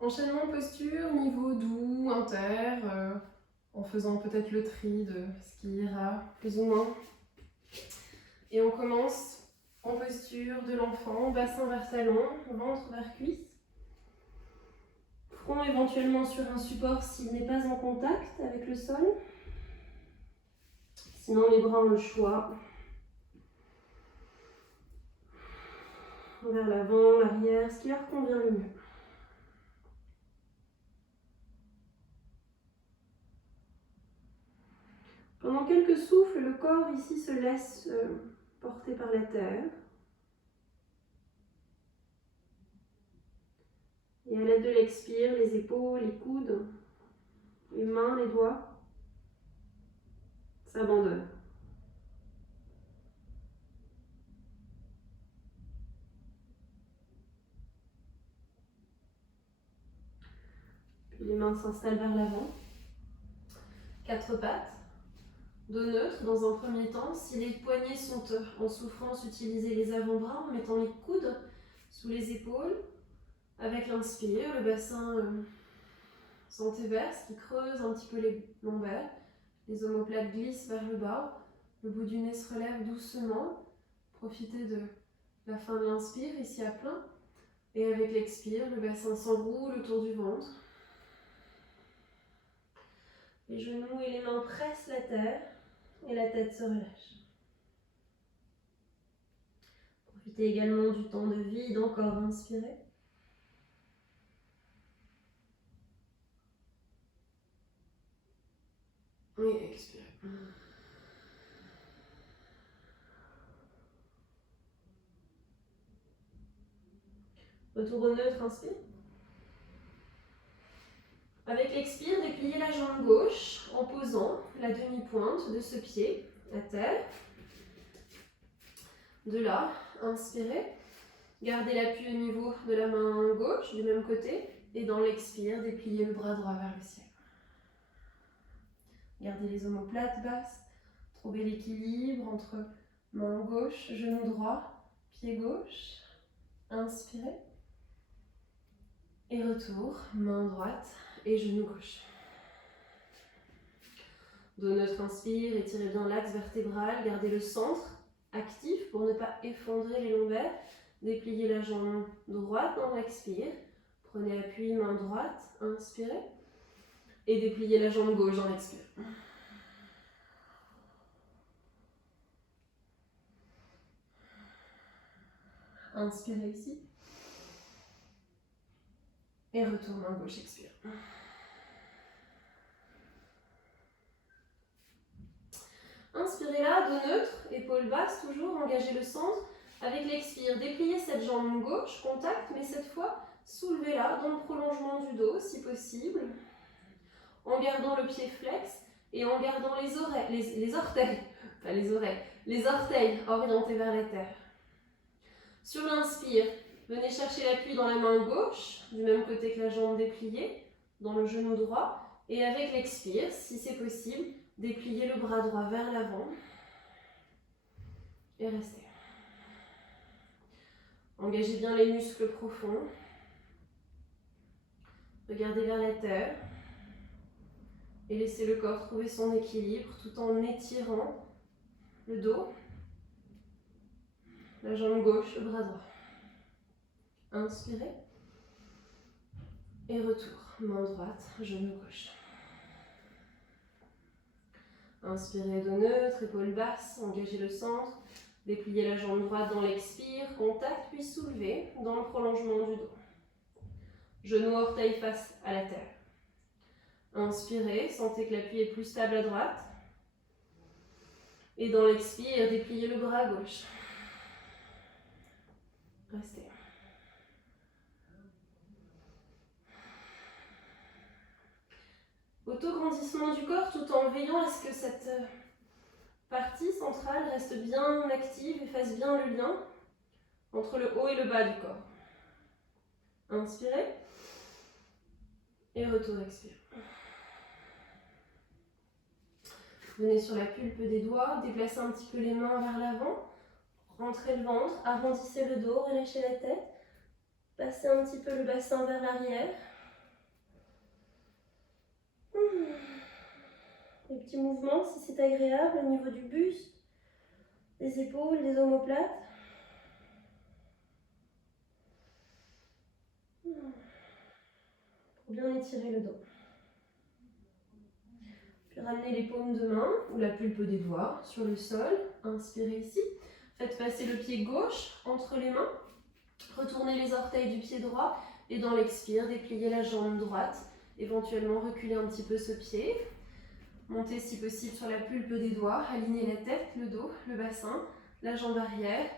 Enchaînement posture, niveau doux, inter, en faisant peut-être le tri de ce qui ira plus ou moins. Et on commence en posture de l'enfant, bassin vers talon, ventre vers cuisse. Front éventuellement sur un support s'il n'est pas en contact avec le sol. Sinon les bras ont le choix. Vers l'avant, l'arrière, ce qui leur convient le mieux. Pendant quelques souffles, le corps ici se laisse porter par la terre. Et à l'aide de l'expire, les épaules, les coudes, les mains, les doigts s'abandonnent. Puis les mains s'installent vers l'avant. Quatre pattes. Dos neutre dans un premier temps. Si les poignets sont en souffrance, utilisez les avant-bras en mettant les coudes sous les épaules. Avec l'inspire, le bassin s'antéverse qui creuse un petit peu les lombaires. Les omoplates glissent vers le bas. Le bout du nez se relève doucement. Profitez de la fin de l'inspire, ici à plein. Et avec l'expire, le bassin s'enroule autour du ventre. Les genoux et les mains pressent la terre et la tête se relâche. Profitez également du temps de vide, encore inspirez. Et expirez. Retour au neutre, inspire. Avec l'expire, dépliez la jambe gauche en posant la demi-pointe de ce pied à terre. De là, inspirez. Gardez l'appui au niveau de la main gauche du même côté. Et dans l'expire, dépliez le bras droit vers le ciel. Gardez les omoplates basses. Trouvez l'équilibre entre main gauche, genou droit, pied gauche. Inspirez. Et retour, main droite et genou gauche. Dos neutre, inspire, étirez bien l'axe vertébral, gardez le centre actif pour ne pas effondrer les lombaires. Dépliez la jambe droite dans l'expire. Prenez appui, main droite, inspirez. Et dépliez la jambe gauche dans l'expire. Inspirez ici. Et retour main gauche, expire. Inspirez là, dos neutre, épaules basses, toujours, engagez le centre. Avec l'expire, dépliez cette jambe gauche, contact, mais cette fois, soulevez-la dans le prolongement du dos, si possible, en gardant le pied flex et en gardant les orteils orientés vers la terre. Sur l'inspire, venez chercher l'appui dans la main gauche, du même côté que la jambe dépliée, dans le genou droit, et avec l'expire, si c'est possible, dépliez le bras droit vers l'avant et restez. Engagez bien les muscles profonds. Regardez vers la terre et laissez le corps trouver son équilibre tout en étirant le dos, la jambe gauche, le bras droit. Inspirez et retour. Main droite, genou gauche. Inspirez, dos neutre, épaules basses, engagez le centre. Dépliez la jambe droite dans l'expire, contact, puis soulevez dans le prolongement du dos. Genoux, orteils face à la terre. Inspirez, sentez que l'appui est plus stable à droite. Et dans l'expire, dépliez le bras gauche. Restez. Autograndissement du corps tout en veillant à ce que cette partie centrale reste bien active et fasse bien le lien entre le haut et le bas du corps. Inspirez. Et retour, expire. Venez sur la pulpe des doigts, déplacez un petit peu les mains vers l'avant, rentrez le ventre, arrondissez le dos, relâchez la tête, passez un petit peu le bassin vers l'arrière, des petits mouvements si c'est agréable au niveau du buste, des épaules, des omoplates. Pour bien étirer le dos. Puis ramenez les paumes de main ou la pulpe des doigts sur le sol. Inspirez ici. Faites passer le pied gauche entre les mains. Retournez les orteils du pied droit et dans l'expire, dépliez la jambe droite. Éventuellement reculez un petit peu ce pied. Montez si possible sur la pulpe des doigts. Alignez la tête, le dos, le bassin, la jambe arrière.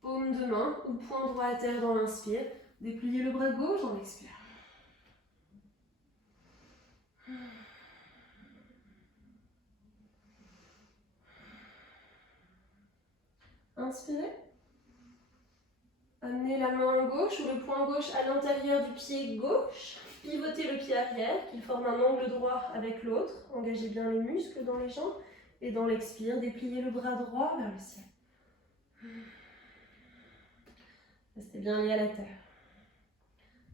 Paume de main ou poing droit à terre dans l'inspire. Dépliez le bras gauche dans l'expire. Inspirez. Amenez la main gauche ou le poing gauche à l'intérieur du pied gauche. Pivotez le pied arrière, qu'il forme un angle droit avec l'autre. Engagez bien les muscles dans les jambes. Et dans l'expire, dépliez le bras droit vers le ciel. Restez bien lié à la terre.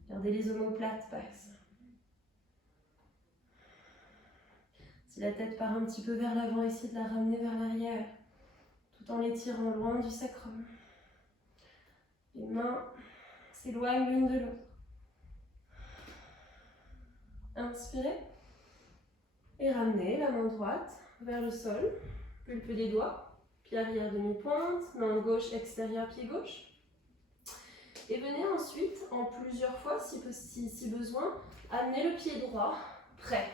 Gardez les omoplates basses. Si la tête part un petit peu vers l'avant, essayez de la ramener vers l'arrière, tout en l'étirant loin du sacrum. Les mains s'éloignent l'une de l'autre. Inspirez. Et ramenez la main droite vers le sol, pulpe des doigts, pied arrière demi-pointe, main gauche extérieure, pied gauche. Et venez ensuite, en plusieurs fois si besoin, amener le pied droit près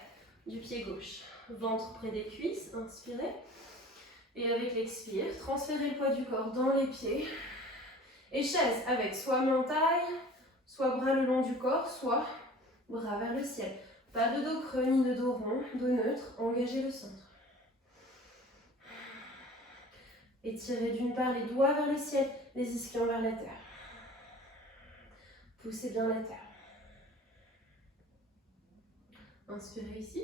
du pied gauche. Ventre près des cuisses, inspirez. Et avec l'expire, transférez le poids du corps dans les pieds. Et chaise avec soit main taille, soit bras le long du corps, soit bras vers le ciel. Pas de dos creux ni de dos rond, dos neutre, engagez le centre. Étirez d'une part les doigts vers le ciel, les ischions vers la terre. Poussez bien la terre. Inspirez ici.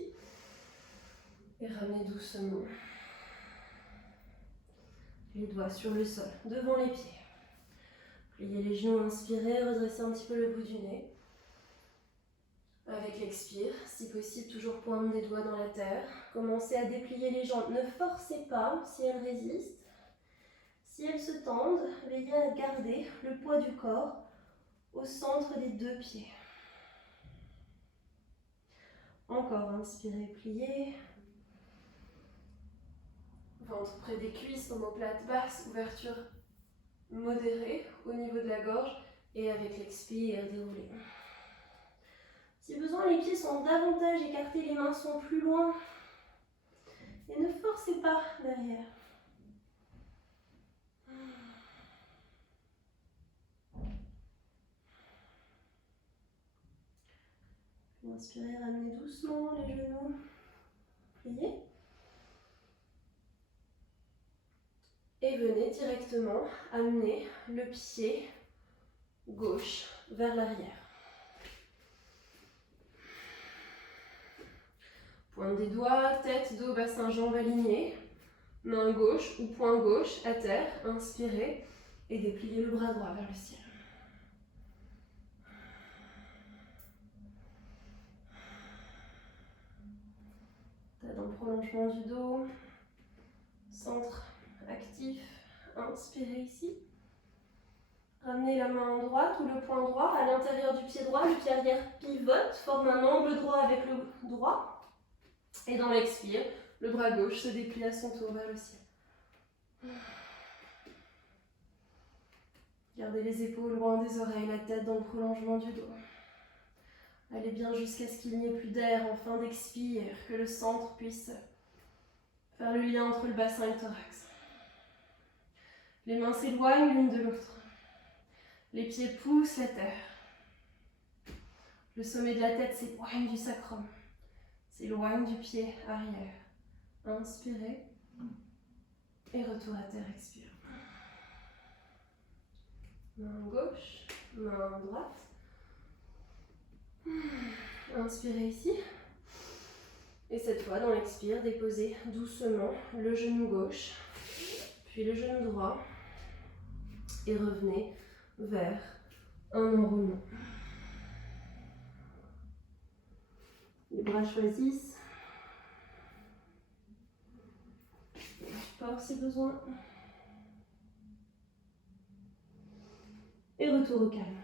Et ramenez doucement les doigts sur le sol, devant les pieds. Pliez les genoux, inspirez, redressez un petit peu le bout du nez. Avec l'expire, si possible, toujours pointe des doigts dans la terre. Commencez à déplier les jambes. Ne forcez pas si elles résistent. Si elles se tendent, veillez à garder le poids du corps au centre des deux pieds. Encore, inspirez, pliez. Ventre près des cuisses, omoplate basse, ouverture modérée au niveau de la gorge. Et avec l'expire, déroulez. Si besoin, les pieds sont davantage écartés, les mains sont plus loin. Et ne forcez pas derrière. Inspirez, ramenez doucement les genoux. Pliez. Et venez directement amener le pied gauche vers l'arrière. Pointe des doigts, tête, dos, bassin, jambes alignées. Main gauche ou poing gauche à terre. Inspirez et dépliez le bras droit vers le ciel. Tête dans le prolongement du dos. Centre actif. Inspirez ici. Ramenez la main droite ou le poing droit à l'intérieur du pied droit. Le pied arrière pivote, forme un angle droit avec le droit. Et dans l'expire, le bras gauche se déplie à son tour vers le ciel. Gardez les épaules loin des oreilles, la tête dans le prolongement du dos. Allez bien jusqu'à ce qu'il n'y ait plus d'air en fin d'expire, que le centre puisse faire le lien entre le bassin et le thorax. Les mains s'éloignent l'une de l'autre. Les pieds poussent la terre. Le sommet de la tête s'éloigne du sacrum. S'éloigne du pied arrière. Inspirez. Et retour à terre, expire. Main gauche, main droite. Inspirez ici. Et cette fois, dans l'expire, déposez doucement le genou gauche, puis le genou droit. Et revenez vers un enroulement. Les bras choisissent. support si besoin. Et retour au calme.